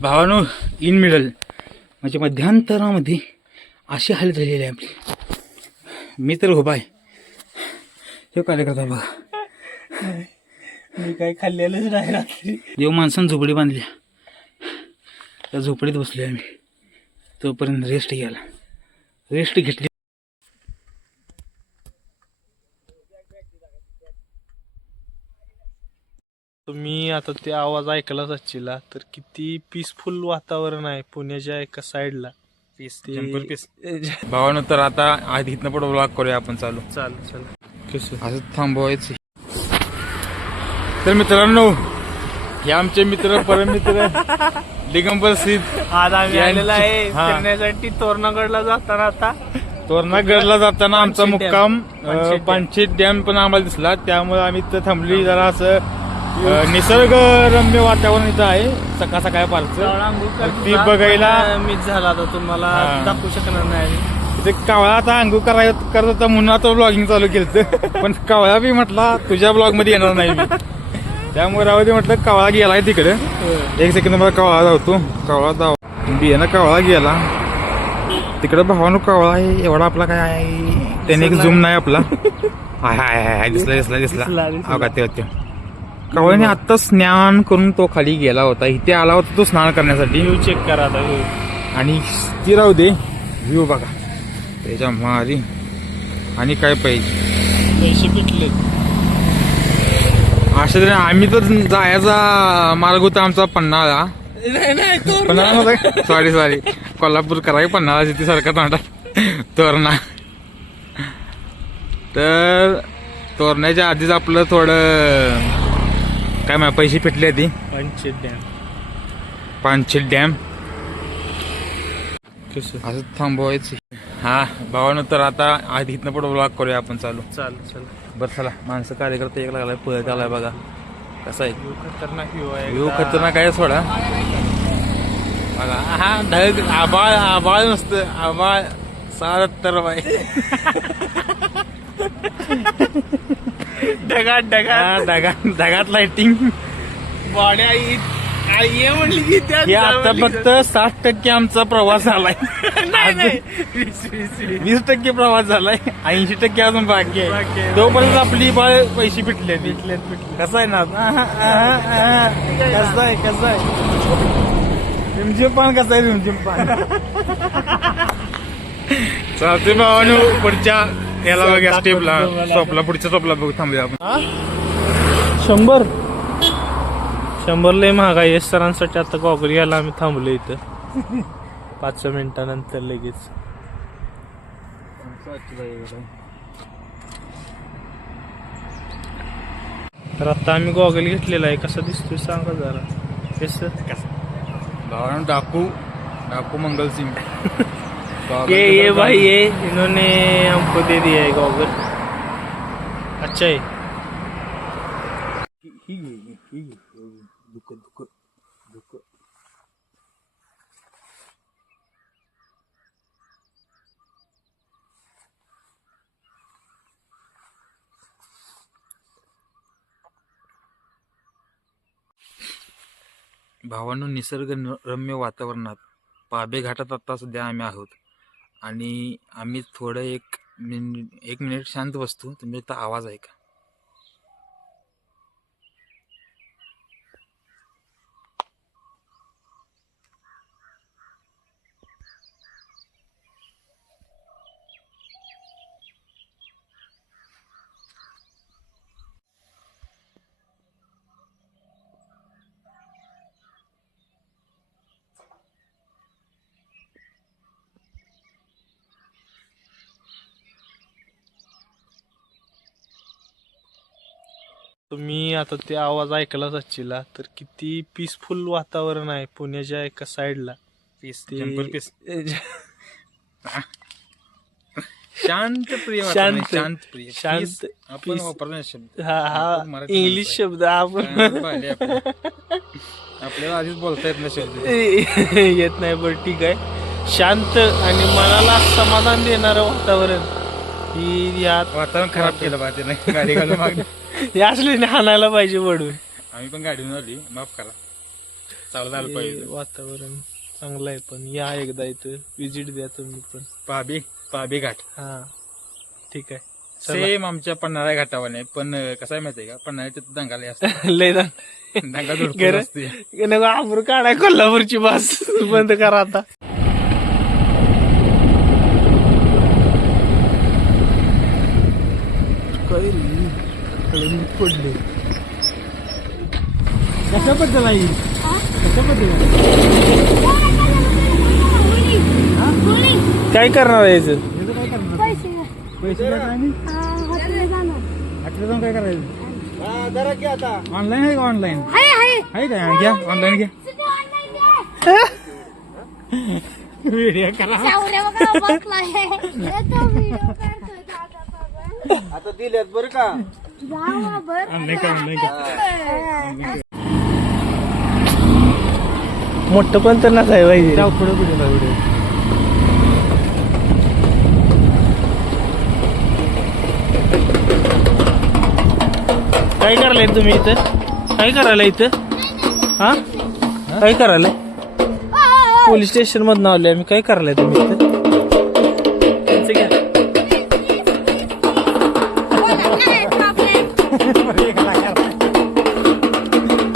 भावानो in middle म्हणजे मध्यांतरामध्ये अशी हालत झालेली आहे आपली. मी तर उभा आहे, हे कार्यकर्ता बघा. मी काय खाल्लेलंच नाही रात्री. देव माणसानं झोपडी बांधली, त्या झोपडीत बसलो आम्ही. तोपर्यंत रेस्ट घ्यायला रेस्ट घेतली. तुम्ही आता ते आवाज ऐकलाच असशीला तर किती पीसफुल वातावरण आहे पुण्याच्या एका साईडला. भावानं तर आता आधी इथनं पुढे ब्लॉग करूया आपण. चालू चला असं थांबवायचं. तर मित्रांनो, हे आमचे मित्र परममित्र दिगंबर सिद्ध आज आम्ही आलेला आहे हा. फिरण्यासाठी तोरणागडला जाताना. आता तोरणागडला जाताना आमचा पानशेत मुक्काम पानशेत पानशेत डॅम पण आम्हाला दिसला, त्यामुळे आम्ही तर थांबली. जरा असं निसर्गरम्य वातावरण इथं आहे सकाळ सकाळ पारचं. ती बघायला मिस झाला आता तुम्हाला हा. दाखवू शकणार नाही. ते कावळा आता अंघोळ करत होता म्हणून आता ब्लॉगिंग चालू केलं. पण कावळा बी म्हटला तुझ्या ब्लॉग मध्ये येणार नाही मी, त्यामुळे राहू दे म्हटलं. कावळा गेलाय तिकडे. एक सेकंद मला कावळा धावतो. कावळा धाव बियाणं कावळा गेला तिकडे. भावानो कावळा आहे एवढा आपला काय आहे, त्याने एक झूम नाही आपला. हाय हाय हाय दिसला का ते कावळ्याने आत्ता स्नान करून तो खाली गेला होता. इथे आला होता तो स्नान करण्यासाठी. व्ह्यू चेक करा आता. आणि ती राहू दे, व्ह्यू बघा त्याच्या मारी. आणि काय पाहिजे, पैसे पिटले. अशा तरी आम्ही तर जायचा मार्ग होता आमचा पन्हाळा. सॉरी कोल्हापूर करावी पन्हाळा तिथे सारखा तोंडा तोरणा. तर तोरण्याच्या आधीच आपलं थोडं काय माहिती पैसे पेटले आधी. पानशेत डॅम असं थांबवायचं. हा भावानं तर आता आधी इथनं पुढे ब्लॉग करूया आपण. चालू बरं चला. माणसं कार्यकर्ता एक लागलाय पळत आलाय बघा कसा आहे. खतरनाक व्ह्यू आहे. व्ह्यू खतरनाक आहे सोडा बघा. हा ढग आबाळ नसतं, आबाळ सारत तर बाय. ढगात लाइटिंग. बॉड्या ये म्हणली की हे आता फक्त 60% आमचा प्रवास झालाय. 20% प्रवास झालाय, 80% अजून बाकी आहे. तोपर्यंत आपली बाळ पैसे पिटले. कसं आहे ना कसं आहे रिमझिम पान. कसं आहे रिमझिम पान. चालते भावानो, पुढच्या याला बघा स्टेपला स्टॉपला पुढच्या स्टॉपला बघू थांबूया आपण. 100 लय महाग आहे. सरांसाठी आता गॉगल घ्यायला आम्ही थांबलो इथं 5 मिनिटानंतर लगेच. तर आता आम्ही गॉगल घेतलेला आहे. कसा दिसतोय सांगा जरा. भावानो डाकू मंगल सिंग. ये भाई ये इन्होंने हमको दे दिया है गॉगल. अच्छा है. भावांनो, निसर्गरम्य वातावरणात पाबे घाटात आता सध्या आम्ही आहोत. आणि आम्ही थोडं एक मिनिट शांत बसतो. तुम्ही आता आवाज ऐका. तुम्ही आता ते आवाज ऐकलाच असशीला तर किती पीसफुल वातावरण आहे पुण्याच्या एका साईडला. शांत प्रिय शांत आपण वापरणार शब्द. हा इंग्लिश शब्द आपण आपल्याला आधीच बोलता येत नाही शब्द. येत नाही. बरं ठीक आहे. शांत आणि मनाला समाधान देणारं वातावरण ही यात. वातावरण खराब केलं पाहिजे नाही गाडी घालून मागणी. हे असले हाणायला पाहिजे वडून. आम्ही पण गाडीवर आली, माफ करा. चालू झालं पाहिजे. वातावरण चांगलं आहे, पण या एकदा इथं विजिट द्या तुम्ही पण. पाबी घाट हा ठीक आहे. सेम आमच्या पन्हाळा घाटावाने, पण कसं आहे माहितीये का, पन्हाळ्या तिथं दंगा लय असतो. लय दंगा धुडकून असते. आबरू काढाय कोल्हापूरची बस बंद करा आता. काय रे पडले कशाबद्दल आहे, कशाबद्दल काय करणार आहे याचं? काय करणार, पैसे हॉटेल जाऊन काय करायचं? ऑनलाईन आहे का? ऑनलाईन आहे का? घ्या ऑनलाईन घ्या. व्हिडिओ करा. आता दिल्यात बरं का. ऑनलाईन का, ऑनलाईन का. मोठं पण तर नसाय पाहिजे. जाऊ पुढे व्हिडिओ. काय करायला तुम्ही इथं? काय करायला इथं? हा काय करायला? पोलीस स्टेशन मधून आलोय आम्ही. काय करायला तुम्ही इथं? त्यांचं घ्या.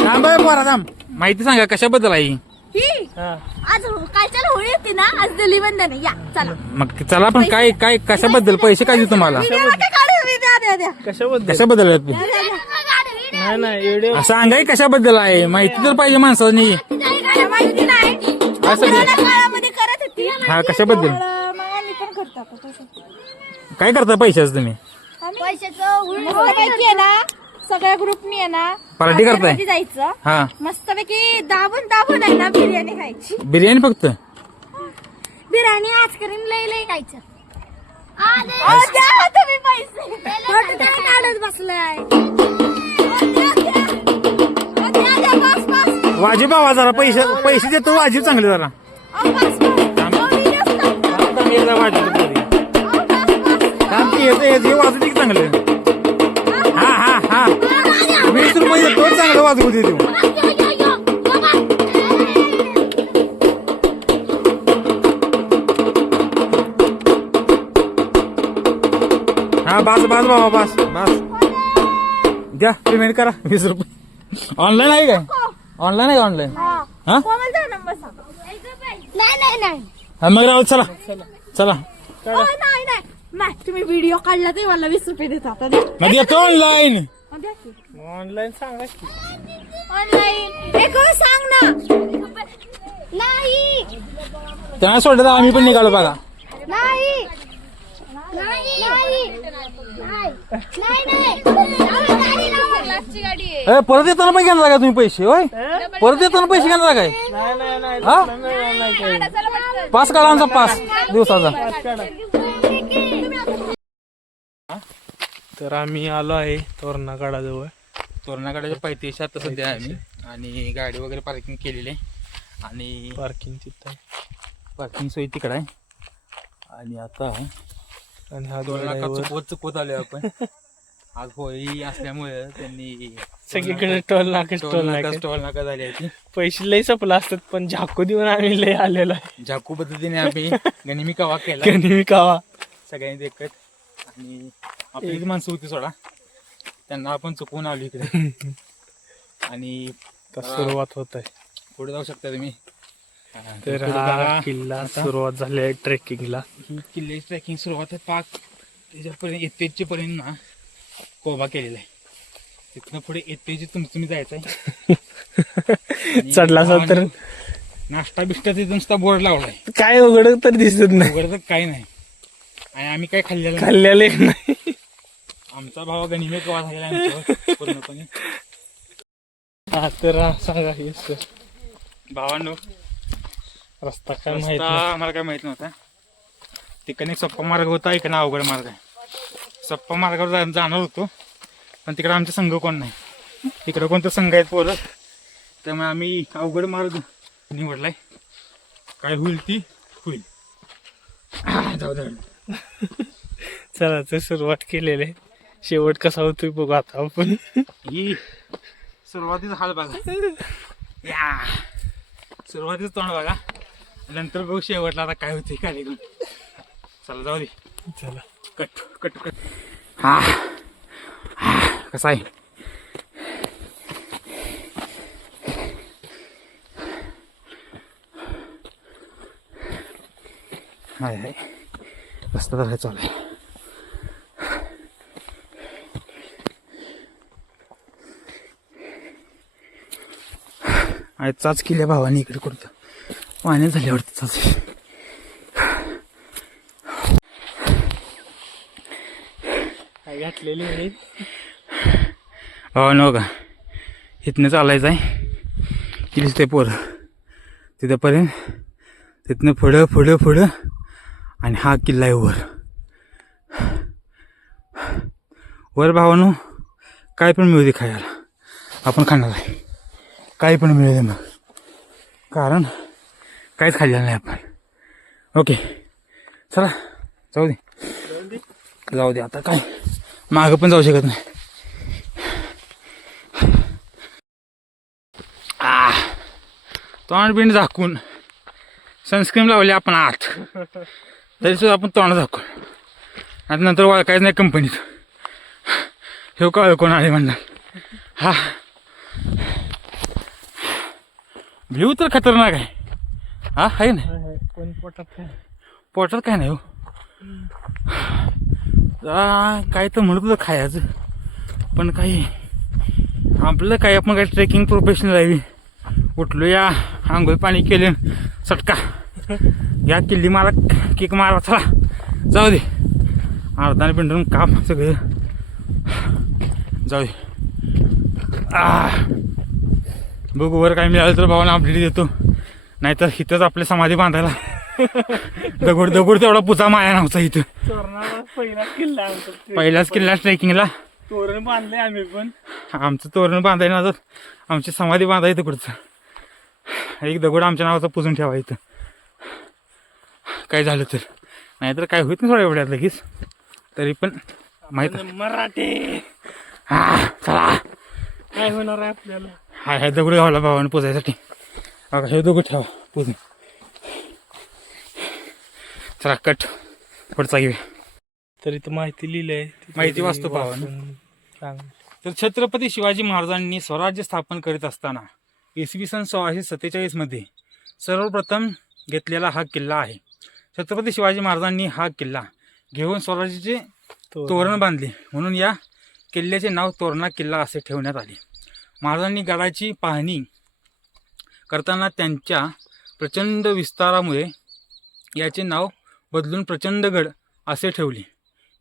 थांब पोरा थांब. माहिती सांगा कशाबद्दल आहे? हा. आज कालच्या होळी होती ना, आज धुलीवंदन आहे. या चला. मग चला, पण काय काय कशाबद्दल? पैसे काय देऊ तुम्हाला? कशाबद्दल? कशाबद्दल आहे ते? नाही नाही व्हिडिओ असं सांगाय कशाबद्दल आहे? माहिती तर पाहिजे माणसानी. असं काय? काळामध्ये करत होती. हा कशाबद्दल? मग आम्ही पण करतो आता तसं. काय करता पैशाचं तुम्ही? पैशाचं ना सगळ्या ग्रुपनी आहे ना पार्टी करताय? हॉटेलमध्ये जायचं, हा मस्तपैकी दाबून आहे ना बिर्याणी खायची. बिर्याणी फक्त? बिर्याणी आईस्क्रीम लय खायचं. द्या तुम्ही पैसे. फोटो तरी काढत बसलाय. द्या, बस, बस. वाजीब आवा जरा, पैसे देतो वाजीब चांगले जरा. बस, बस. हे वाजू की चांगलं. हा हा हा 20 रुपये देतो, चांगलं वाजवू दे देऊ. हा बस बस बाबा बस बस. द्या पेमेंट करा 20 रुपये. ऑनलाईन आहे काय? ऑनलाईन आहे का? ऑनलाईन हा कोमलचा नंबर सांगा. नाही हा, मग राहू चला चला. नाही तुम्ही व्हिडिओ काढला तर मला 20 रुपये देता. आता द्या. मग येतो ऑनलाईन. द्या की. ऑनलाईन सांगा की. ऑनलाईन एक सांग ना. नाही त्यांना सोडलं तर आम्ही पण निघालो बघा. नाही परत येताना पण घेणार का तुम्ही पैसे? होय परत येताना पैसे घेणार काय? हा पास काढा आमचा, पास दिवसाचा. तर आम्ही आलो आहे तोरणागडाजवळ. तोरणागडाच्या पायथ्याशी आता सध्या आहे आम्ही, आणि गाडी वगैरे पार्किंग केलेली आहे, आणि पार्किंग तिथं आहे, पार्किंग सोयी तिकडे आहे. आणि आता आणि हा तोरणाका चुकवत आलोय आपण. आज होळी असल्यामुळे त्यांनी सगळीकडे टोल नाका टोल नाका झाली आहे. पैसे लय सपला असतात, पण झाकू देऊन आम्ही लय आलेलो आहे. झाकू पद्धतीने आम्ही गनिमी कावा केला गनिमी कावा सगळ्यांनी देखत. आणि आपली माणसं होती सोडा, त्यांना आपण चुकवून आलो इकडे. आणि सुरुवात होत आहे. पुढे जाऊ शकता तुम्ही. तर हा किल्ला सुरुवात झाली आहे ट्रेकिंगला. ही किल्ल्याची ट्रेकिंग सुरुवात आहे पाक त्याच्यापर्यंत येतेची पर्यंत ना कोबा केलेला आहे. तिथनं पुढे येतेची तुम्ही जायचं आहे. चढला असाल तर नाश्ता बिष्टा तिथं नुसता बोर्ड लावलाय, काय उघड तर दिसत नाही, उघड तर काही नाही. आणि आम्ही काय खाल्लेले नाही. आमचा भाव गनिमे कवा झालेला आमच्यावर पूर्णपणे. हा तर सांगा हे सर भावांनो, रस्ता काय माहित नाही. आम्हाला काय माहित नव्हता. तिकडे एक सोप्पा मार्ग होता, इकडे अवघड मार्ग आहे. सोप्पा मार्गावर जाणार होतो, पण तिकडे आमचे संघ कोण नाही. तिकडे कोणतं संघ आहेत पोरं, त्यामुळे आम्ही अवघड मार्ग निवडलाय. काय होईल ती होईल. जाऊ दे. चला तर सुरुवात केलेली आहे, शेवट कसा होतोय बघू आता आपण. ही सुरुवातीचा हाल बघा. या सुरुवातीच तोंड बघा, नंतर बघू शेवटला आता काय होते काय नाही. चला जाऊ दे. चला कट कट कट. हा कसा आहे? हाय हाय रस्ता तर चालू आहे. आहे चाच केल्या भावाने इकडे कुठं पाण्यात झाल्यावरती चाच. काय घातलेली आहे हो न का इथनं चालायचं आहे की दिसते पोरं तिथंपर्यंत, तिथनं पुढं पुढं पुढं आणि हा किल्ला आहे वर. वर भावानो काय पण मिळू दे खायला, आपण खाणार आहे. काय पण मिळू दे मग, कारण काहीच खाल्लेलं नाही आपण. ओके चला जाऊ दे जाऊ दे. आता काय मागं पण जाऊ शकत नाही. तोंड बिंड झाकून सनस्क्रीन लावली आपण आत, तरी सुद्धा आपण तोंड झाकून आता नंतर ओळखायचं नाही कंपनीत. हे काळ कोण आले म्हणणार. हा व्ह्यू तर खतरनाक आहे. हा आहे ना, पण पोटात पोटात काय नाही हो. काय तर म्हणत होतं खायचं, पण काही आपलं काय, आपण काय ट्रेकिंग प्रोफेशनल आहे. उठलो या आंघोळ पाणी केले सटका या किल्ली मारा किक मारा. चला जाऊ दे. अर्धाने पिंडून काम सगळं जाऊ दे. बघू वर काय मिळालं तर भावाला अपडेट देतो, नाहीतर इथंच आपली समाधी बांधायला दगड दगड तेवढा पुचा माया नव्हता इथं. पहिला किल्ला पहिलाच किल्ला ट्रेकिंगला तोरण बांधले आम्ही पण. आमचं तोरण बांधायला ना, आमची समाधी बांधायचं पुढचं एक दगड आमच्या नावाचा पुजून ठेवायचं काय झालं तर. नाहीतर काय होत नाही थोड्या एवढ्यात लगेच, तरी पण माहित मराठी हा. चला काय होणार आहे आपल्याला. हाय हाय दगड घावला भावाने पुजायसाठी. हे दगड ठेवा पुजून. चला कट पुढचा घेऊया. तरी तर माहिती लिहिली आहे, माहिती वाचतो भावानं. तर छत्रपती शिवाजी महाराजांनी स्वराज्य स्थापन करीत असताना इसवी सन 1647 मध्ये सर्वप्रथम घेतलेला हा किल्ला आहे. छत्रपती शिवाजी महाराजांनी हा किल्ला घेऊन स्वराज्याचे तोरण बांधले, म्हणून या किल्ल्याचे नाव तोरणा किल्ला असे ठेवण्यात आले. महाराजांनी गडाची पाहणी करताना त्यांच्या प्रचंड विस्तारामुळे याचे नाव बदलून प्रचंडगड असे ठेवले.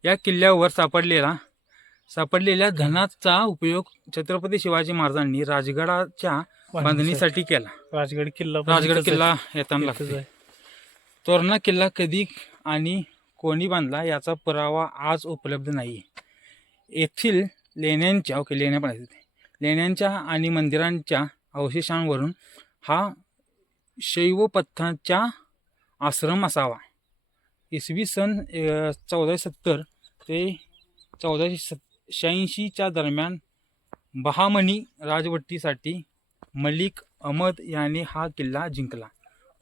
या किल्ल्यावर सापडलेल्या धनाचा उपयोग छत्रपती शिवाजी महाराजांनी राजगडाच्या बांधणीसाठी केला. राजगड किल्ला येताना लागतो. तोरणा किल्ला कधी आणि कोणी बांधला याचा पुरावा आज उपलब्ध नाही. येथील लेण्यांच्या आणि मंदिरांच्या अवशेषांवरून हा शैव पंथाचा आश्रम असावा. इसवी सन 1470 ते 1486च्या दरम्यान बहामनी राजवटीसाठी मलिक अहमद याने हा किल्ला जिंकला.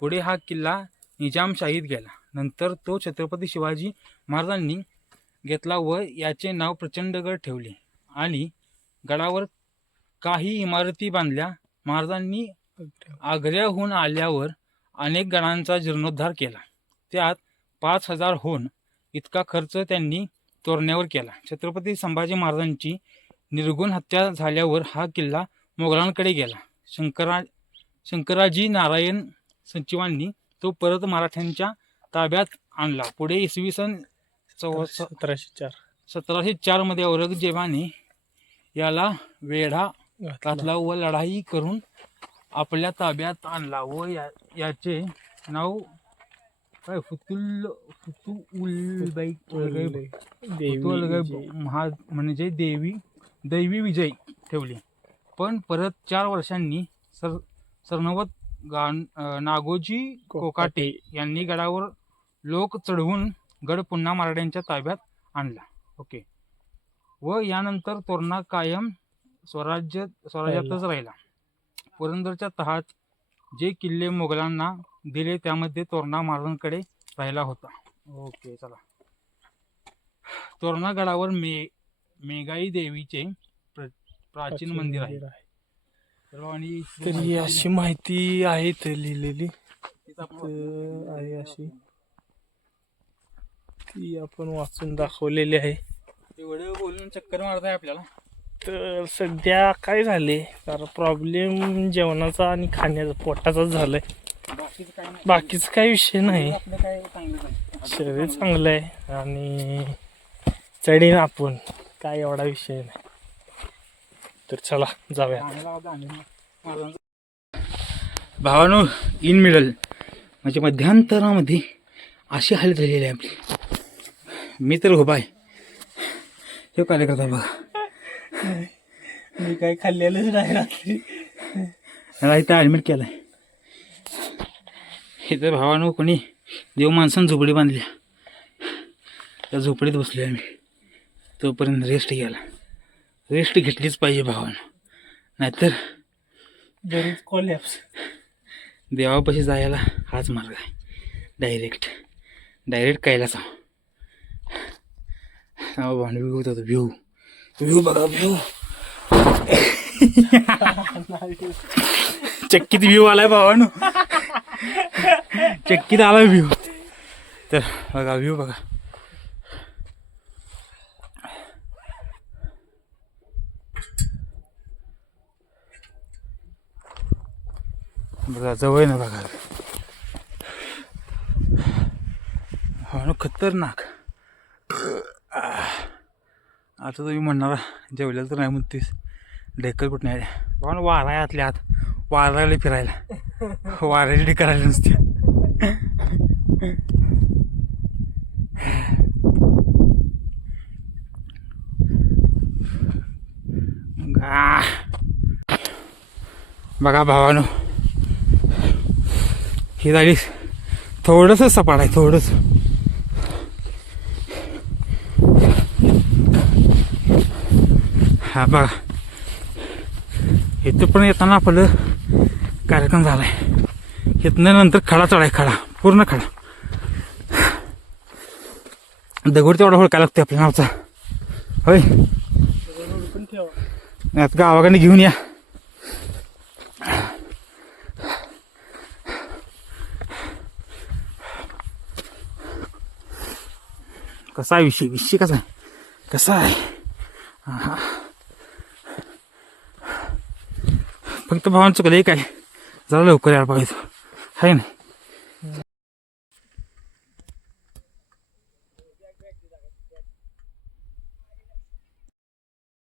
पुढे हा किल्ला निजामशाहीत गेला. नंतर तो छत्रपती शिवाजी महाराजांनी घेतला व याचे नाव प्रचंडगड ठेवले आणि गडावर काही इमारती बांधल्या. महाराजांनी आग्र्याहून आल्यावर अनेक गडांचा जीर्णोद्धार केला. त्यात 5000 होन इतका खर्च त्यांनी तोरण्यावर केला. छत्रपती संभाजी महाराजांची निर्गुण हत्या झाल्यावर हा किल्ला मोगलांकडे गेला. शंकराजी नारायण सचिवांनी तो परत मराठ्यांच्या ताब्यात आणला. पुढे इसवी सन 1704 मध्ये औरंगजेबाने याला वेढा घातला व लढाई करून आपल्या ताब्यात आणला व याचे नाव काय म्हणजे दैवी विजय ठेवले. पण परत 4 वर्षांनी सरनवत नागोजी कोकाटे यांनी गडावर लोक चढवून गड पुन्हा मराठ्यांच्या ताब्यात आणला. ओके. व यानंतर तोरणा कायम स्वराज्यातच राहिला. पुरंदरच्या तहात जे किल्ले मोगलांना दिले त्यामध्ये तोरणा महाराजांकडे राहिला होता. ओके चला. तोरणा गडावर मेघाई देवीचे प्राचीन मंदिर आहे. आणि तर ही अशी माहिती आहे इथे लिहिलेली आहे अशी, ती आपण वाचून दाखवलेली आहे. एवढं बोलून चक्कर मारताय आपल्याला. तर सध्या काय झाले, कारण प्रॉब्लेम जेवणाचा आणि खाण्याचा पोटाचाच झालाय. बाकीचं काय नाही. बाकीच काही विषय नाही. आपलं काय चांगलं आहे. शरीर चांगलं आहे आणि चढीन आपण, काय एवढा विषय नाही. तर चला जाऊया. भावानो, इन मिडल म्हणजे मध्यांतरामध्ये अशी हालत झालेली आहे आपली. मी तर उभा आहे. हे काय करता बघा. मी काही खाल्लेलंच नाही रात्री. मला इथं ॲडमिट केलं आहे. इथं भावानो कोणी देव माणसानं झोपडी बांधली. त्या झोपडीत बसलो आहे आम्ही. तोपर्यंत रेस्ट घ्यायला. रेस्ट घेतलीच पाहिजे भावानं, नाहीतर बरीच कोलॅप्स. देवापाशी जायला हाच मार्ग आहे. डायरेक्ट कैलासा. भावना व्ह्यू होता. व्ह्यू बघा. व्ह्यू चक्कीत व्ह्यू आलाय भावानो. चक्कीत आलाय व्ह्यू. तर बघा व्ह्यू बघा. बघा जवळ ना बघा. भावानो खतरनाक. आता तुम्ही म्हणणार जेवलेलं तर नाही म्हणतेस, ढेकल कुठं नाही. भावानो वारा आहे आतल्या आत. वारायला फिरायला, वाऱ्याची करायला नसते. बघा भावानो, ही झाली थोडंसं सपाट आहे. थोडंसं हा बघा. इथं पण येताना आपलं कार्यक्रम झालाय. इथनं नंतर खडा चढाय. खडा पूर्ण खडा. दगड तेवढा होळका लागतो आपल्या नावचा. होय आता गावाकडे घेऊन या. कसा आहे विषय कसा आहे? कसा आहे? फक्त भावानं चुकलं एक आहे, जरा लवकर यायला पाहिजे आहे ना.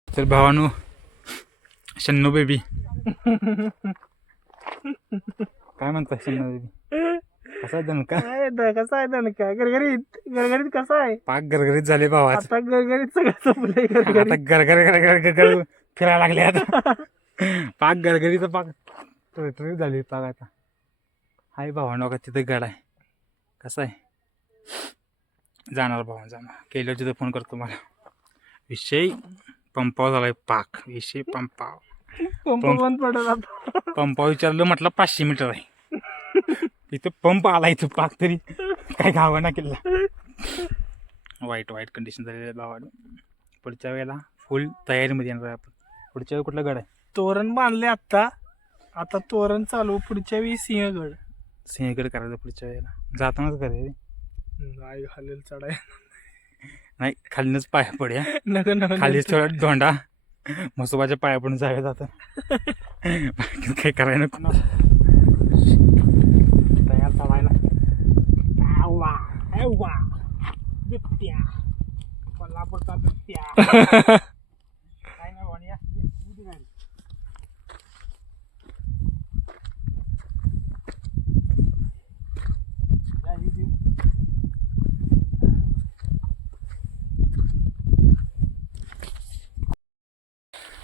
तर भावानो, शन्नो बेबी काय म्हणता? शन्नो बेबी कसा आहे दणका? कसा आहे दणका? गरगरीत कसा आहे? पाक गरगरीत झाले भावा. आता गरगरीत सगळं संपलंय. गरगरीत आता गरगर फिरायला लागले. आता पाक गरगरीचं पाक टरटरीत झाली पाक. आता हाय भावानो का तिथं गड आहे. कसं आहे? जाणार भावा जाणार. केल्यावर तिथं फोन करतो मला. विषय पंपाव झालाय. पाक विषय पंपाव. पंप बंद पडत आता. पंपाव विचारलं, म्हटलं 500 मीटर आहे. तिथं पंप आला. इथं पाक तरी काय गावाना केला. वाईट कंडिशन झालेली आहे भावानं. पुढच्या वेळेला फुल तयारीमध्ये येणार आहे आपण. पुढच्या वेळी कुठला गड आहे? तोरण बांधले आता तोरण चालू. पुढच्या वेळी सिंहगड करायचं पुढच्या वेळेला. जातानाच करायचं. नाही खालील चढाय. नाही खालीनच पाया पड्या. नका खालीच थोडा धोंडा म्हसोबाच्या पाया पडून जायला जातं. काही करायला नको. तयार चालायला. बिबट्या, कोल्हापूरचा बिबट्या. काय नाही भावनिया.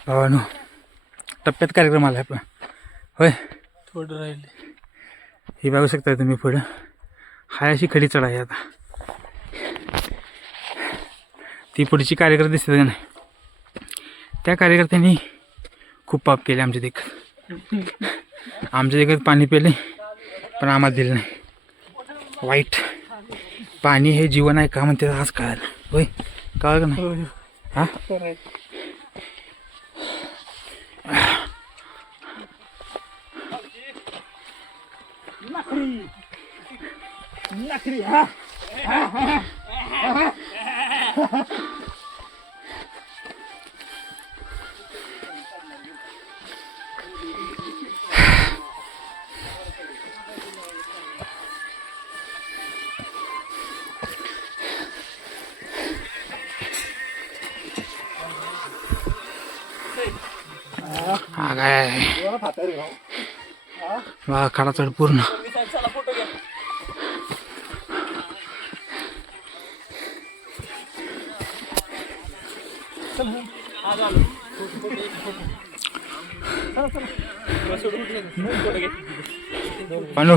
भावानो, टप्प्यात कार्यक्रम आला आपला. होय थोडं राहिले. ही बघू शकता तुम्ही पुढं. हाय अशी खडी चढाई आता. ती पुढची कार्यकर्ते दिसते का नाही? त्या कार्यकर्त्यांनी खूप पाप केले आमच्या देखत. आमच्या जगात पाणी पिले पण आम्हाला दिलं नाही. वाईट. पाणी हे जीवन आहे का म्हणते आज कळालं. होय कळलं का नाही? हा हा काय बघा खडा चढ पूर्ण. अनु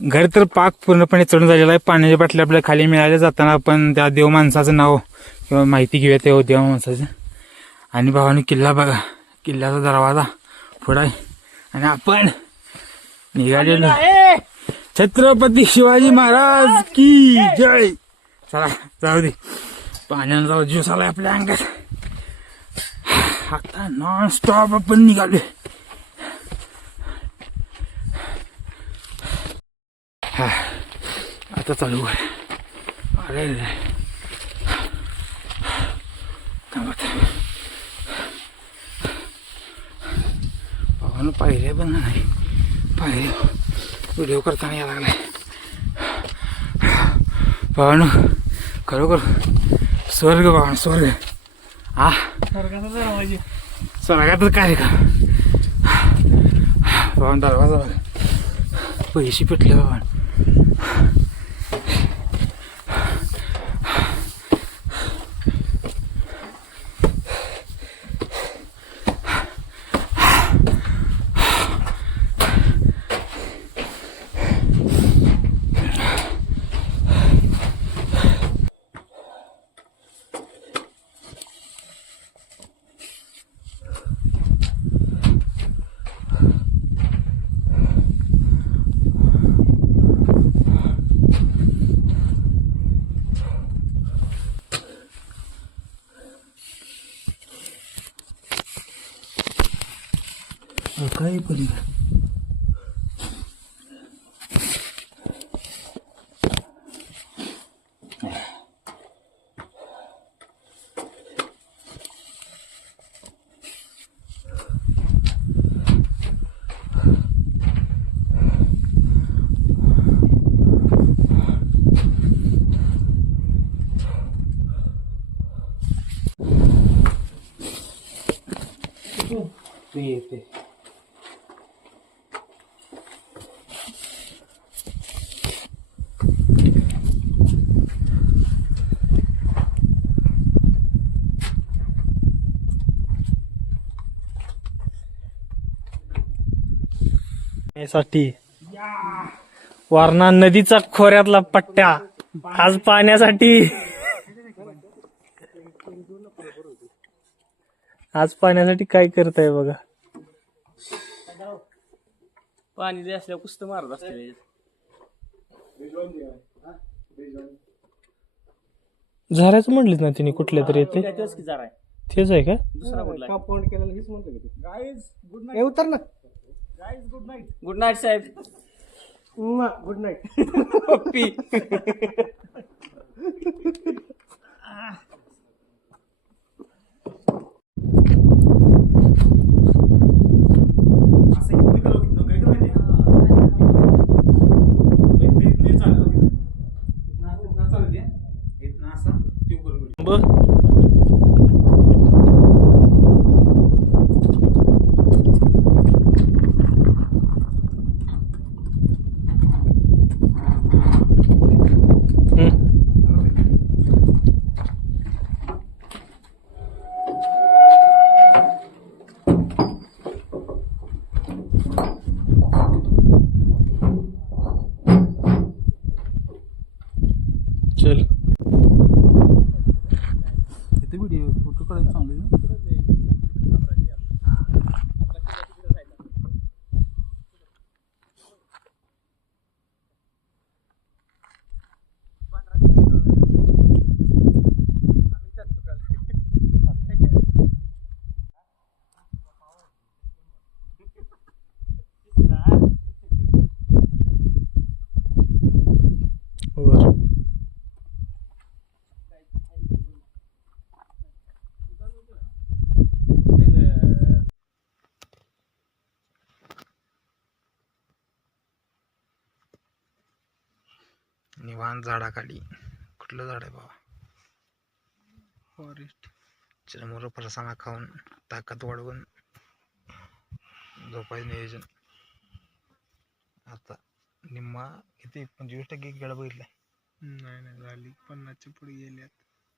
घर तर पाक पूर्णपणे चढून झालेला आहे. पाण्याच्या बाटल्या आपल्याला खाली मिळाल्या जाताना आपण त्या देव माणसाचं नाव किंवा माहिती घेऊया त्या देव माणसाचं. आणि भावाने किल्ला बघा, किल्ल्याचा दरवाजा पुढं आहे आणि आपण निघालेलो छत्रपती शिवाजी महाराज की जय. चला जाऊ दे, पाण्यानं जाऊ जीव आलाय आपल्या अंगात. आता नॉन स्टॉप आपण निघालोय. हा आता चालू आहे. अरे थांबत भावानं पायऱ्या पण नाही, पायऱ्या व्हिडिओ करताना यायला लागलाय. भावानं खरोखर स्वर्ग भावानं स्वर्ग. हा स्वर्गातच काय का भावान दरवाजा बघा, पैसे पेटले भावान. काय पलीकडे येते. साठी वारणा नदीचा खोऱ्यातला पट्ट्या आज पाण्यासाठी. आज पाण्यासाठी काय करताय बघा. पाणी दे असल्यावर कुस्ती मारत असते. झऱ्याचं म्हणलीच ना तिने कुठल्या तरी येते तेच आहे का? कंपाऊंड केलेलं हेच म्हणतो की गाईज गुड नाईट. उतर ना guys good night. Good night साहेब. गुड नाईट पप्पी. चल इथे व्हिडिओ फोटो काढायला चांगले. निवांत झाडाखाली. कुठलं झाड आहे बाबा? फॉरेस्ट. चिरमुरं फरसाणा खाऊन ताकद वाढवून झोपायचं नियोजन. आता निम्मा किती 25% गड बघितलाय. नाही झाली 50च्या पुढे गेल्यात.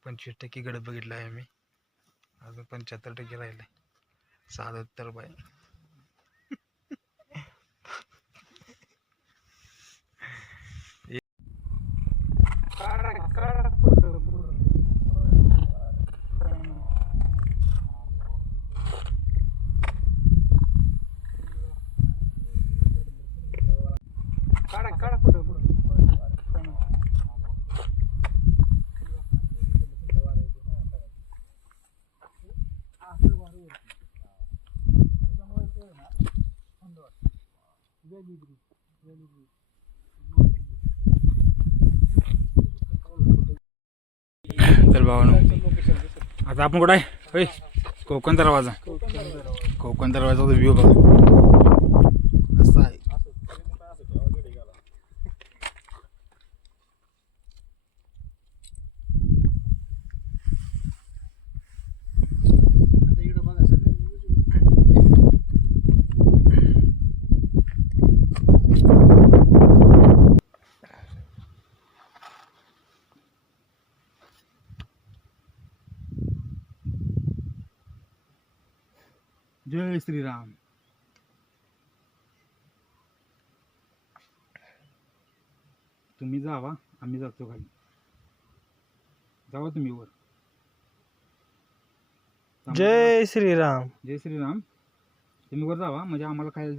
25% गड बघितला आहे आम्ही. अजून 75% राहिलाय. 77 बाय. तर भावानो आता आपण कुठं आहे? होय कोकण दरवाजा. कोकण दरवाजाचा व्ह्यू बघा असा आहे. जय श्रीराम. तुम्ही जावा, आम्ही जातो खाली. जावा तुम्ही वर. जय श्रीराम. जय श्रीराम. तुम्ही वर जावा म्हणजे आम्हाला खायला